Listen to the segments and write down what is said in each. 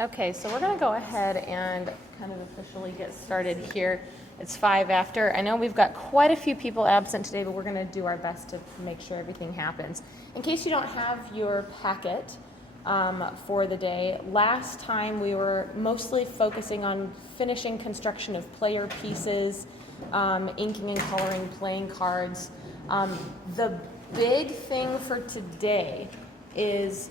Okay, so we're going to go ahead and kind of officially get started here. It's 5 after. I know we've got quite a few people absent today, but we're going to do our best to make sure everything happens. In case you don't have your packet for the day, last time we were mostly focusing on finishing construction of player pieces, inking and coloring playing cards. The big thing for today is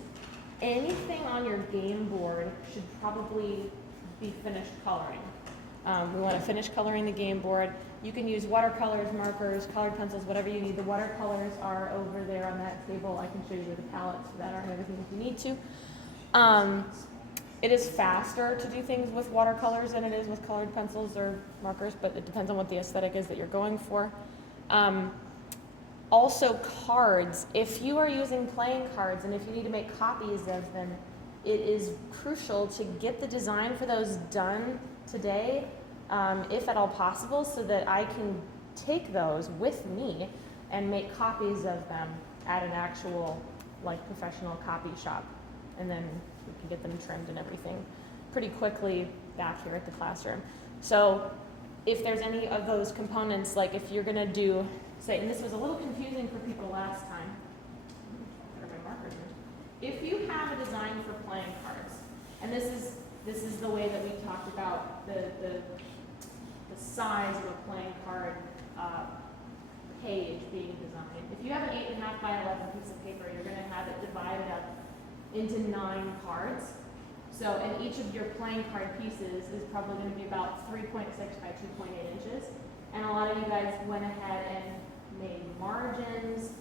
anything on your game board should probably be finished coloring. We want to finish coloring the game board. You can use watercolors, markers, colored pencils, whatever you need. The watercolors are over there on that table. I can show you where the palettes for that are and everything if you need to. It is faster to do things with watercolors than it is with colored pencils or markers, but it depends on what the aesthetic is that you're going for. Also cards, if you are using playing cards and if you need to make copies of them, it is crucial to get the design for those done today, if at all possible, so that I can take those with me and make copies of them at an actual professional copy shop. And then we can get them trimmed and everything pretty quickly back here at the classroom. So if there's any of those components, like if you're gonna do, say, and this was a little confusing for people last time. Where are my markers? If you have a design for playing cards, and this is the way that we talked about the size of a playing card page being designed. If you have an 8.5 by 11 piece of paper, you're going to have it divided up into 9 cards. So, and each of your playing card pieces is probably going to be about 3.6 by 2.8 inches. And a lot of you guys went ahead and made margins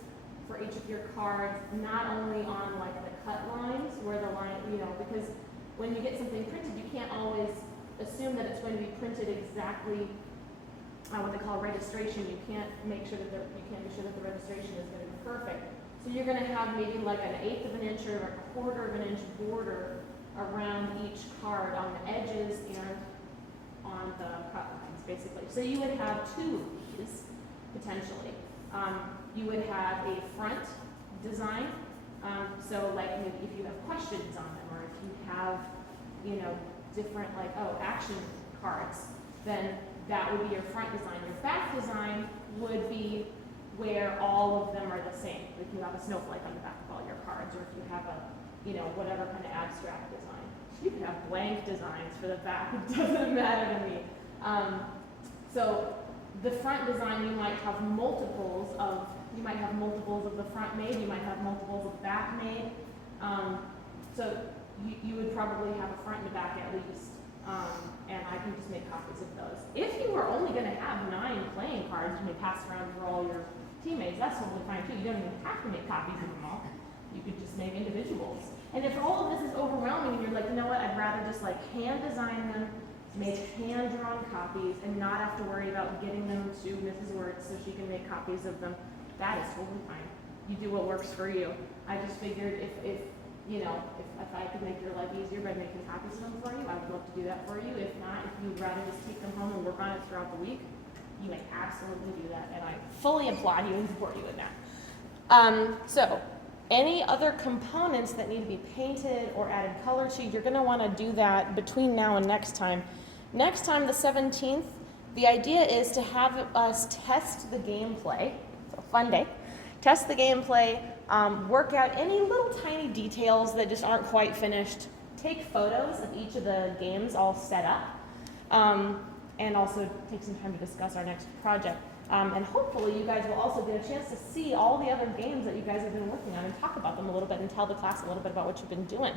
for each of your cards, not only on the cut lines where the line, because when you get something printed, you can't always assume that it's going to be printed exactly what they call registration. You can't make sure that the registration is going to be perfect. So you're going to have maybe like an 1/8 of an inch or a 1/4 of an inch border around each card on the edges and on the cut lines, basically. So you would have 2 of these potentially. You would have a front design. So maybe if you have questions on them, or if you have, different action cards, then that would be your front design. Your back design would be where all of them are the same. If you have a snowflake on the back of all your cards, or if you have a, whatever kind of abstract design. You can have blank designs for the back. It doesn't matter to me. So the front design, you might have multiples of the front made, you might have multiples of back made. So you would probably have a front and a back at least. And I can just make copies of those. If you are only going to have 9 playing cards you may pass around for all your teammates, that's totally fine too. You don't even have to make copies of them all. You could just make individuals. And if all of this is overwhelming and you're like, you know what, I'd rather just hand design them, make hand-drawn copies, and not have to worry about getting them to Mrs. Wertz so she can make copies of them, that is totally fine. You do what works for you. I just figured if I could make your life easier by making copies of them for you, I would love to do that for you. If not, if you'd rather just take them home and work on it throughout the week, you may absolutely do that, and I fully applaud you and support you in that. So, any other components that need to be painted or added color to, you're going to want to do that between now and next time. Next time, the 17th, the idea is to have us test the gameplay. So, fun day. Test the gameplay, work out any little tiny details that just aren't quite finished, take photos of each of the games all set up, and also take some time to discuss our next project. And hopefully you guys will also get a chance to see all the other games that you guys have been working on and talk about them a little bit and tell the class a little bit about what you've been doing.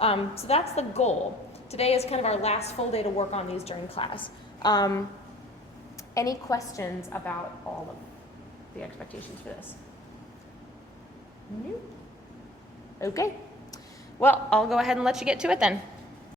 So that's the goal. Today is kind of our last full day to work on these during class. Any questions about all of the expectations for this? No? Okay. Well, I'll go ahead and let you get to it then.